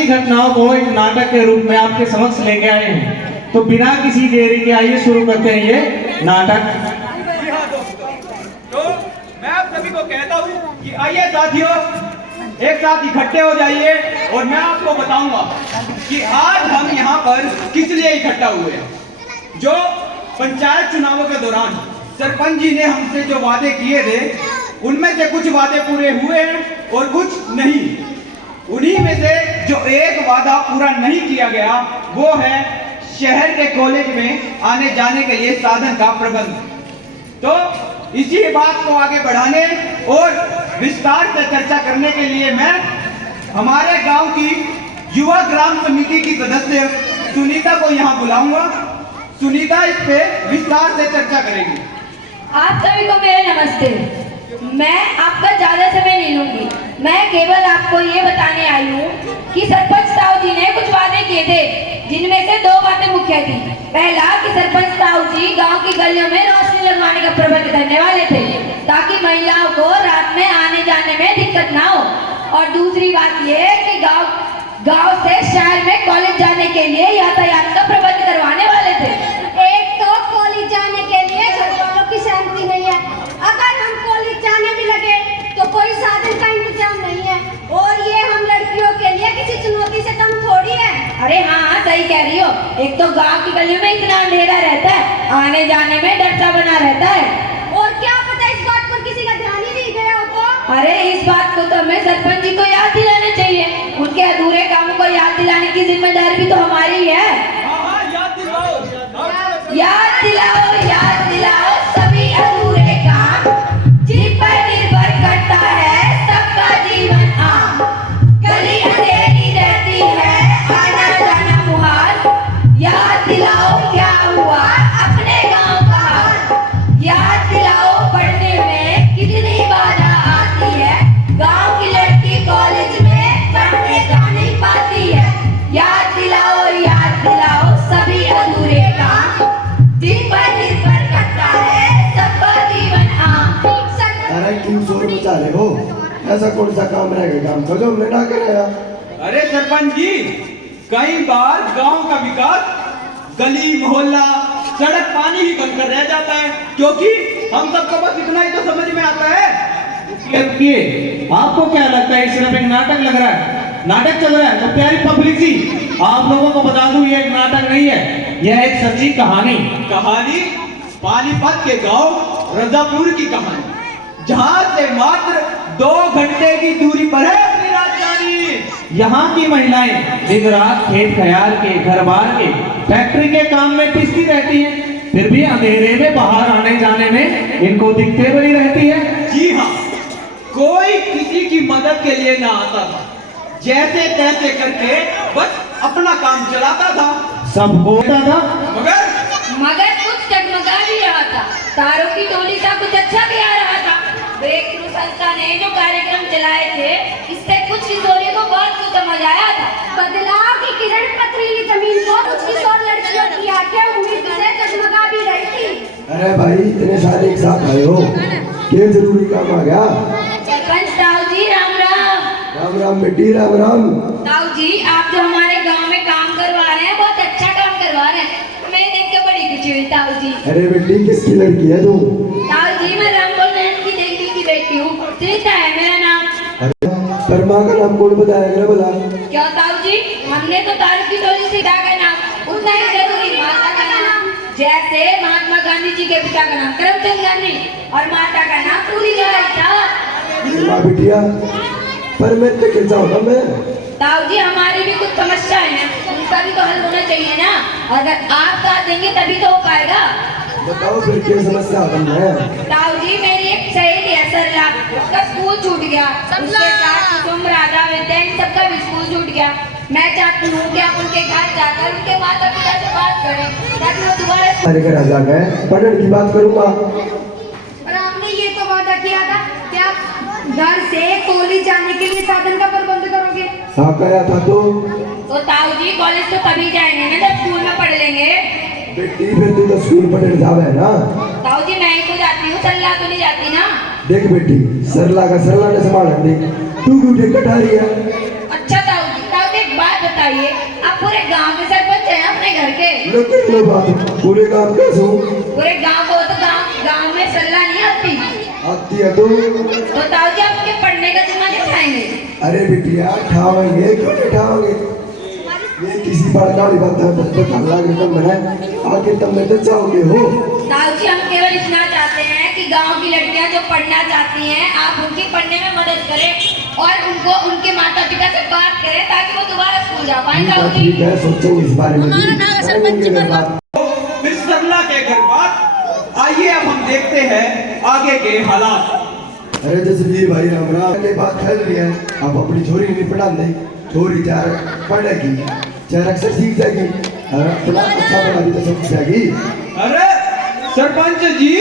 सच्ची घटनाओं को एक नाटक के रूप में आपके समक्ष लेके आए हैं। तो बिना किसी देरी के आइए शुरू करते हैं ये नाटक। जी हाँ दोस्तों, तो मैं आप सभी को कहता हूँ कि आइए साथियों, एक साथ इकट्ठे हो जाइए और मैं आपको बताऊंगा कि आज हम यहाँ पर किस लिए इकट्ठा हुए हैं। जो पंचायत चुनावों के दौरान सरपंच जी ने हमसे जो वादे किए थे, उनमें से कुछ वादे पूरे हुए हैं और कुछ नहीं। उन्हीं में से जो एक वादा पूरा नहीं किया गया वो है शहर के कॉलेज में आने जाने के लिए साधन का प्रबंध। तो इसी बात को आगे बढ़ाने और विस्तार से चर्चा करने के लिए मैं हमारे गांव की युवा ग्राम समिति की सदस्य सुनीता को यहाँ बुलाऊंगा। सुनीता इस पे विस्तार से चर्चा करेगी। आप सभी को मेरे नमस्ते। मैं आपका ज्यादा समय नहीं लूंगी। मैं केवल आपको ये बताने आई हूँ कि सरपंच साहू जी ने कुछ वादे किए थे, जिनमें से दो बातें मुख्य थी। पहला कि सरपंच साहू जी गांव की गलियों में रोशनी लगवाने का प्रबंध करने वाले थे, ताकि महिलाओं को रात में आने जाने में दिक्कत ना हो। और दूसरी बात ये कि गांव से शहर में कॉलेज जाने के लिए यातायात का प्रबंध करवाने वाले थे। एक तो कॉलेज जाने के लिए घर वालों की सहमति नहीं है। अगर हम कॉलेज जाने भी लगे तो कोई साधन का इंतजाम नहीं है, और ये हम लड़कियों के लिए किसी चुनौती से कम थोड़ी है। अरे हाँ, सही कह रही हो। एक तो गांव की गलियों में इतना अंधेरा रहता है, आने जाने में डर सा बना रहता है। और क्या पता इस बात पर किसी का ध्यान ही नहीं गया हो तो? अरे इस बात को तो हमें सरपंच जी को याद दिलाना चाहिए। उनके अधूरे कामों को याद दिलाने की जिम्मेदारी भी तो हमारी ही है। हाँ, याद दिलाओ, याद दिलाओ, याद दिलाओ सभी अधूरे काम, जिन पर निर्भर करता है सबका जीवन आम। गली अंधेरी रहती है, आना जाना मुहाल। याद दिलाओ क्या हुआ अपने गांव का हाल। याद दिलाओ पढ़ने में कितनी बाधा आती है, गांव की लड़की कॉलेज में पढ़ने जा नहीं पाती है। याद दिलाओ सभी अधूरे काम, जिन पर निर्भर करता है सबका जीवन आम। अरे क्यों शोर मचा रहे हो? ऐसा कौन सा काम रहेगा काम को जो हमने ना कराया? अरे सरपंच जी, कई बार गांव का विकास गली मोहल्ला सड़क पानी ही बनकर रह जाता है, क्योंकि हम सबको बस इतना ही तो समझ में आता है। आपको क्या लगता है सिर्फ एक नाटक लग रहा है? नाटक चल रहा है? तो प्यारी पब्लिक जी, आप लोगों को बता दूं ये एक नाटक नहीं है, यह एक सच्ची कहानी पानीपत के गांव रजापुर की कहानी, जहां से मात्र 2 घंटे की दूरी पर है अपनी राजधानी। यहाँ की महिलाएं दिन रात खेत खयार के, घर बार के, फैक्ट्री के काम में पिसती रहती हैं, फिर भी अंधेरे में बाहर आने जाने में इनको दिक्कतें बनी रहती है। जी हाँ, कोई किसी की मदद के लिए ना आता था, जैसे तैसे करके बस अपना काम चलाता था, सबको होता था। मगर कुछ जगमगा भी रहा था, तारों की टोली सा कुछ अच्छा भी आ रहा था। ब्रेक थ्रू संस्था ने जो कार्यक्रम चलाए थे, इससे कुछ किशोरियों को बहुत कुछ समझ आया था। बदलाव की किरण पथरीली जमीन को कुछ किशोर लड़कियों की आंखें उम्मीद से जगमगा भी रही थी। अरे भाई, इतने सारे एक साथ आए हो, क्या जरूरी काम आ गया? सरपंच ताऊ जी राम राम। राम राम बेटी, राम राम। ताऊ जी, आप जो हमारे गांव में काम करवा रहे हैं, बहुत अच्छा काम करवा रहे हैं। मैं देख के बड़ी खुशी हुई ताऊ जी। अरे बेटी, किसकी लड़की है तू? ताऊ जी, मैं रामगोल नयन की देवी की बेटी हूँ, सुनीता है मेरा नाम। अरे पर माँ का नाम कौन बताया बोला? क्यों ताऊ जी, हमने तो तारू की टोली से का नाम उतना ही जरूरी, माता का नाम। जैसे महात्मा गांधी जी के पिता का नाम करमचंद गांधी और माता का नाम पूरीबाई था। माँ बिटिया, पर मैं तो कैसा होगा मैं? ताऊ जी, हमारी भी कुछ समस्याएं हैं, उनका भी तो हल होना चाहिए ना। अगर आप साथ देंगे तभी तो हो पाएगा। बताओ फिर क्या समस्या है? ताऊ जी, मेरी एक सहेली है सरला, उसका स्कूल छूट गया। उसके साथ तुम राधा विद्या, इन सबका भी स्कूल छूट गया। मैं चाहती हूँ कि आप उनके घर जाकर उनके माता पिता से बात करें, ताकि वो दोबारा अरे घर आजा गए, पढ़ने की बात करूँगा। और आपने ये तो वादा किया था कि आप घर से कॉलेज जाने के लिए साधन का प्रबंध करोगे। हाँ कहा था तो ताऊ जी, कॉलेज तो तभी जाएंगे ना जब स्कूल में पढ़ लेंगे। बेटी फिर तू तो स्कूल पढ़ने जावे है ना? ताऊ जी, मैं ही तो जाती हूँ, सरला तो नहीं जाती ना। देख बेटी, सरला का सरला ने संभाल दे, तू क्यों टिकट आ रही है? अच्छा ताऊ जी, एक बात बताइए, आप पूरे गांव के सरपंच हैं अपने घर के। लेकिन ये बात पूरे काम कैसे हूँ? पूरे गांव को तो गांव में सलाह नहीं आती। आती है तो ताऊ जी आपके पढ़ने का जिम्मा नहीं उठाएंगे? अरे बिटिया ठावेंगे, क्यों नहीं ठावेंगे? ये किसी बड़का वाली बात है, बस अल्लाह के तुम बनाए आगे तुम में तो चाहोगे हो। ताऊ जी हम केवल इतना चाहते हैं कि गांव की लड़कियां जो पढ़ना चाहती हैं, आप उनकी पढ़ने में मदद करें और उनको उनके माता पिता से बात करें ताकि वो दोबारा स्कूल जा पाए। ताऊ जी ठीक है, सोचो इस बारे में भी। फिर सरला के घर बात। आइए अब हम देखते हैं आगे के हालात। अरे जसवीर भाई राम राम के बात फैल रही है, अब अपनी छोरी नहीं पढ़ा दे, छोरी चार पढ़ेगी, चार अक्षर सीख जाएगी, अपना अच्छा बना भी तो सब जाएगी। अरे सरपंच जी,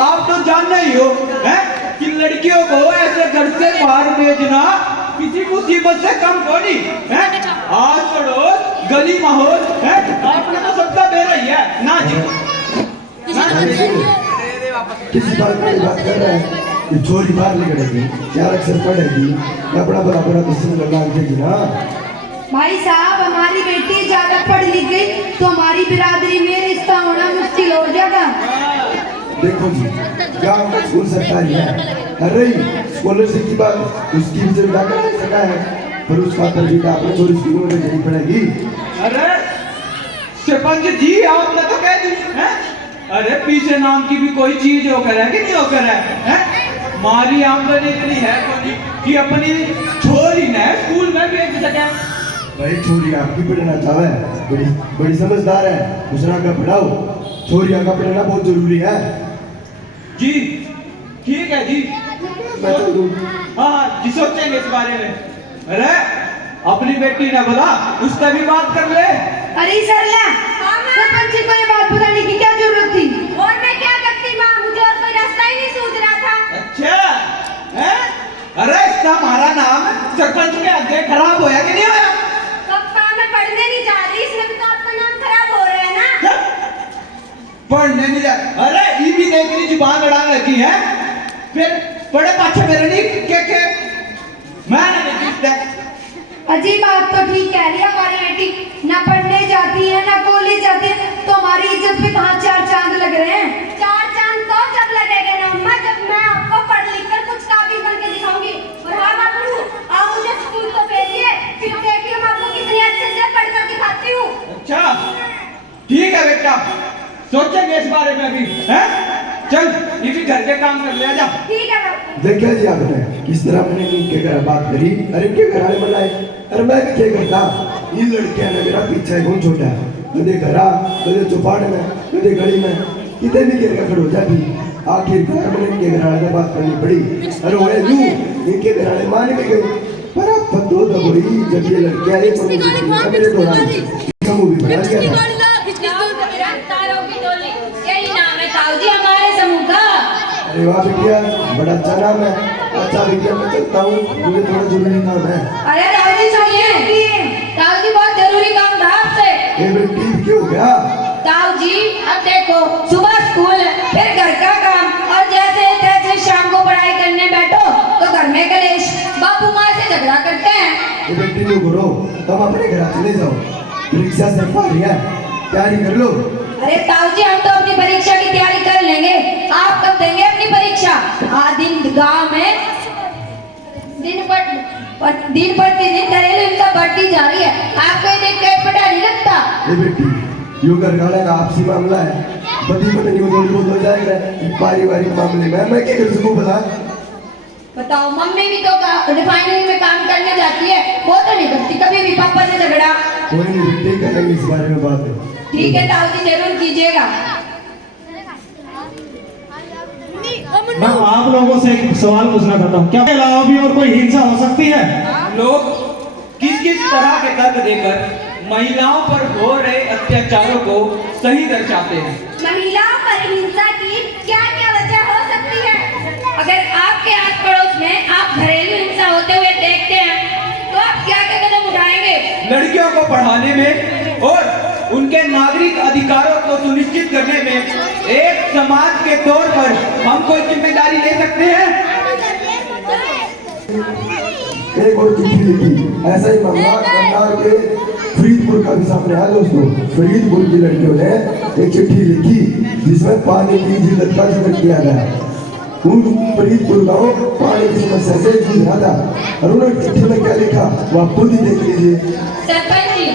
आप तो जानते ही हो हैं कि लड़कियों को ऐसे घर से बाहर भेजना किसी मुसीबत से कम को नहीं है। आज पड़ोस गली माहौल है, आपने तो सबका बेरा ही है ना जी। किसी बात की बात कर रहा है कि छोरी बाहर निकलेगी, चार अक्षर पढ़ेगी, अपना बराबर दूसरे लगा देगी ना। भाई साहब, हमारी बेटी ज्यादा पढ़ लिख गई तो हमारी बिरादरी में रिश्ता होना मुश्किल हो जाएगा। देखो जी, गांव का स्कूल सरकारी है, अरे स्कॉलरशिप की बात उसकी भी सुविधा कर सका है, पर उसका तरजीह आपने छोरी स्कूल में भेजनी पड़ेगी। अरे सरपंच जी, आपने तो कह दी है। अरे पीछे नाम की भी कोई चीज होकर है कि नहीं होकर है? हमारी आमदनी इतनी है कि अपनी छोरी ने स्कूल में भेज सके। भाई छोरी आपकी पढ़ना चाहे, बड़ी बड़ी समझदार है, दूसरा का पढ़ाओ, छोरिया का पढ़ना बहुत जरूरी है। जी ठीक है जी, मैं तो दूं। हाँ जी, सोचेंगे इस बारे में। अरे अपनी बेटी ने बोला, उससे भी बात कर ले। अरे सरला, सरपंच जी को ये बात बताने की क्या जरूरत थी? और मैं क्या करती माँ, मुझे और कोई रास्ता ही नहीं सूझ रहा था। अच्छा है? अरे इसका हमारा नाम सरपंच के आगे खराब होया कि नहीं होया? पापा, मैं पढ़ने नहीं जा रही, इसमें भी तो आपका नाम खराब हो रहा है ना। पढ़ने नहीं जा। अरे ये भी देख ली जुबान लड़ा लगी है, फिर बड़े पाछे मेरे नहीं के मैं नहीं जीतता। अजीब, बात तो ठीक कह रही है, हमारी बेटी ना पढ़ने जाती है ना कॉलेज जाती है, तो हमारी इज्जत पे कहाँ चार चांद लग रहे हैं? चार चांद तो जब लगेगा ना अम्मा, जब मैं आपको पढ़ लिख कर कुछ काबिल बन के दिखाऊंगी। और हाँ बाबू, आप मुझे स्कूल तो भेजिए, फिर देखिए मैं आपको कितनी अच्छे से पढ़ कर दिखाती हूँ। अच्छा ठीक है बेटा, सोचेंगे इस बारे में भी है। चल ये भी घर के काम कर ले, आजा। ठीक है बाबू। देखा जी आपने किस तरह मैंने इनके घर बात करी, अरे इनके घर वाले बनाए, अरे मैं भी क्या करता, इन लड़कियां ने मेरा पीछा कौन छोटा, कदे घरा कदे चौपाड़ में कदे गली में कितने भी गिर कर हो जाती, आखिरकार मैंने इनके घर वाले से बात करनी पड़ी। अरे वो यूं इनके घर वाले मान भी गए, पर अब तो दबोई जब ये लड़कियां एक मेरे दौरान समूह भी बना दिया था। यही नाम है ताऊ जी हमारे समूह का। अरे वाह बिटिया, बड़ा अच्छा नाम है। अच्छा बिटिया, मैं चलता हूँ, मुझे थोड़ा जरूरी काम है। अरे ताऊ जी सुनिए, ताऊ जी बहुत जरूरी काम था आपसे। ये बेटी क्यों हो गया? ताऊ जी अब देखो, सुबह स्कूल फिर घर का काम और जैसे तैसे शाम को पढ़ाई करने बैठो तो घर में कलेश, बापू माँ से झगड़ा करते हैं। ये बेटी क्यों करो, तुम अपने घर चले जाओ, परीक्षा से पढ़ है, तैयारी कर लो। अरे ताऊ जी हम तो अपनी परीक्षा की तैयारी कर लेंगे, आप कब देंगे अपनी परीक्षा? दिन गांव में दिन प्रतिदिन घरेलू हिंसा बढ़ती जा रही है, आपको ये देख के पता नहीं लगता? ये बेटी यूं घर गाड़ा का आपसी मामला है, पति पत्नी को थोड़ी बहुत हो जाएगा, पारिवारिक मामले में मैं क्या कर सकूं बता? बताओ, मम्मी भी तो रिफाइनरी में काम करने जाती है, वो तो नहीं करती कभी भी पापा से झगड़ा। कोई नहीं बेटी, करेंगे इस बारे में बात। ठीक है ताऊ जी, जरूर कीजिएगा। मैं आप लोगों से एक सवाल पूछना चाहता हूँ, क्या इसके अलावा भी और कोई हिंसा हो सकती है? लोग किस किस तरह के तर्क देकर महिलाओं पर हो रहे अत्याचारों को सही दर्शाते हैं? महिलाओं पर हिंसा की क्या क्या वजह हो सकती है? अगर आपके आस पड़ोस में आप घरेलू हिंसा होते हुए देखते हैं तो आप क्या क्या कदम उठाएंगे? लड़कियों को पढ़ाने में और उनके नागरिक अधिकारों को सुनिश्चित करने में एक समाज के तौर पर हम कोई जिम्मेदारी ले सकते हैं? एक और चिट्ठी लिखी। ऐसा ही मामला करनाल के फरीदपुर का भी सामने आया दोस्तों। फरीदपुर की लड़कियों ने एक चिट्ठी लिखी जिसमें पानी की जिल्लत का जिक्र किया गया। उन फरीदपुर गाँव पानी की समस्या से जूझ रहा था और उन्होंने चिट्ठी में क्या लिखा वो आप खुद ही देख लीजिए। सरपंच जी,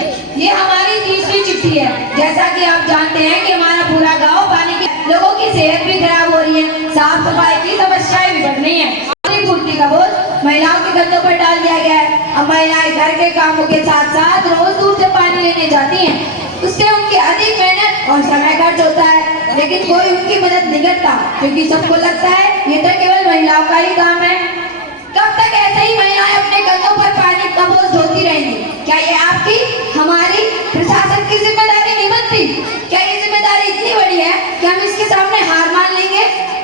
ये हमारी तीसरी चिट्ठी है। जैसा कि आप जानते हैं कि हमारा पूरा गांव पानी के लोगों की सेहत भी खराब हो रही है, साफ सफाई की समस्याएं भी बढ़ रही हैं। पानी पूर्ति का बोझ महिलाओं के कंधों पर डाल दिया गया है। अब महिलाएं घर के कामों के साथ साथ रोज दूर से पानी लेने जाती हैं, उससे उनकी अधिक मेहनत और समय खर्च होता है, लेकिन कोई उनकी मदद नहीं करता, क्योंकि सबको लगता है ये तो केवल महिलाओं का ही काम है। कब तक ऐसे ही महिलाएं अपने कंधों पर पानी का बोझ ढोती रहेंगी? क्या ये आपकी, हमारी, प्रशासन की जिम्मेदारी नहीं बनती? क्या ये जिम्मेदारी इतनी बड़ी है कि हम इसके सामने हार मान लेंगे?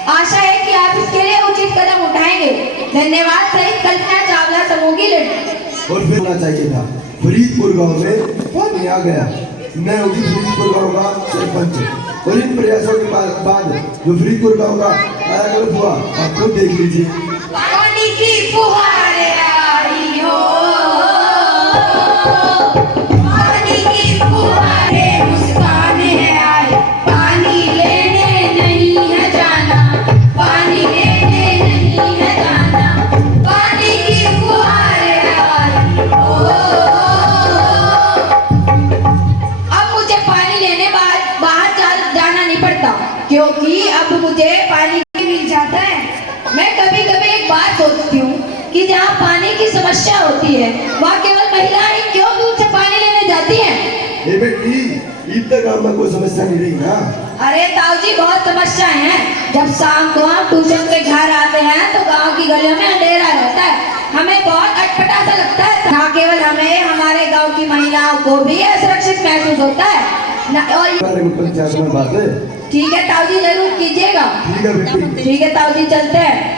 आशा है कि आप इसके लिए उचित कदम उठाएंगे। धन्यवाद। सहित कल्पना चावला समूह की लड़की। और फिर होना चाहिए था फरीदपुर गांव में पानी आ गया। मैं उसी फरीदपुर गांव का सरपंच और इन प्रयासों के बाद जो फरीदपुर गांव का आयाकल्प हुआ आप खुद देख लीजिए। पानी की फुहारें आई हो, पानी की फुहारें मुस्कानें आई, पानी लेने नहीं है जाना, पानी लेने नहीं है जाना, पानी की फुहारें आई हो। अब मुझे पानी लेने बाहर जाना नहीं पड़ता, क्योंकि अब मुझे पानी मिल जाता है। मैं कभी कभी एक बात सोचती हूँ कि जहाँ पानी की समस्या होती है वहाँ केवल महिलाएं क्यों दूर से पानी लेने जाती हैं? ए बेटी, इतना गांव में कोई समस्या नहीं रही ना? अरे ताऊ जी, बहुत समस्याएं हैं। जब शाम को हम ट्यूशन से घर आते हैं तो गांव की गलियों में अंधेरा रहता है, हमें बहुत अटपटा सा लगता है। न केवल हमें, हमारे गाँव की महिलाओं को भी असुरक्षित महसूस होता है। और पंचायत में बात है। ठीक है ताऊ जी, जरूर कीजिएगा। ठीक है बेटी। ठीक है ताऊ जी, चलते हैं।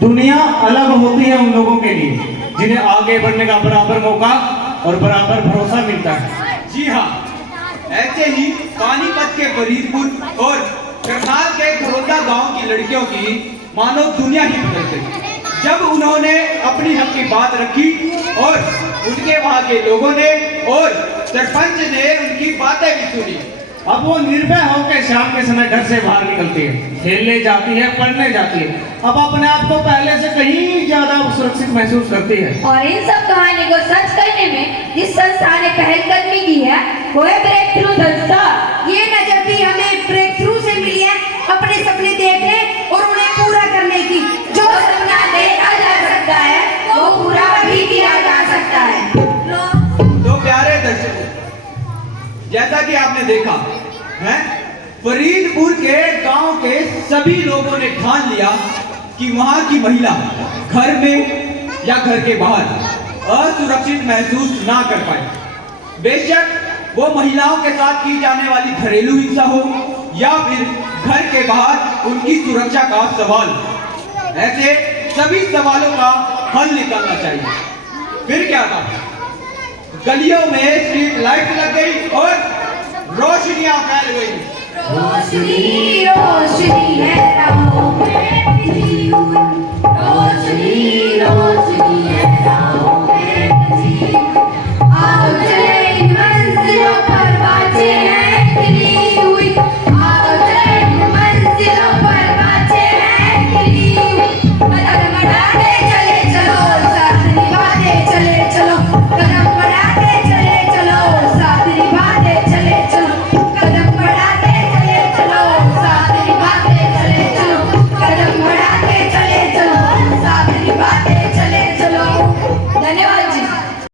दुनिया अलग होती है उन लोगों के लिए जिन्हें आगे बढ़ने का बराबर मौका और बराबर भरोसा मिलता है। जी हाँ, ऐसे ही पानीपत के फरीदपुर और करनाल के घरोदा गांव की लड़कियों की मानो दुनिया ही बदल गई जब उन्होंने अपनी हक की बात रखी और उनके वहां के लोगों ने और सरपंच ने उनकी बातें भी सुनी। अब वो निर्भय होकर शाम के समय घर से बाहर निकलती है, खेलने जाती है, पढ़ने जाती है। अब अपने आप को पहले से कहीं ज्यादा सुरक्षित महसूस करती है। और इन सब कहानी को सच करने में जिस संस्था ने पहलकदमी की है वो है ब्रेक थ्रू संस्था। ये नजर भी हमें ब्रेक थ्रू से मिली है, अपने सपने देखने और उन्हें पूरा करने की। जो सपना देखा जा सकता है वो पूरा भी किया जा सकता है। तो प्यारे दर्शकों, जैसा कि आपने देखा है, फरीदपुर के गांव के सभी लोगों ने ठान लिया कि वहां की महिला घर में या घर के बाहर असुरक्षित महसूस ना कर पाए। बेशक वो महिलाओं के साथ की जाने वाली घरेलू हिंसा हो या फिर घर के बाहर उनकी सुरक्षा का सवाल, ऐसे सभी सवालों का हल निकालना चाहिए। फिर क्या था, गलियों में स्ट्रीट लाइट लग गई और रोशनियां फैल गई। रोशनी रोशनी है राहों में जीवन, रोशनी रोशनी है राहों में जीवन।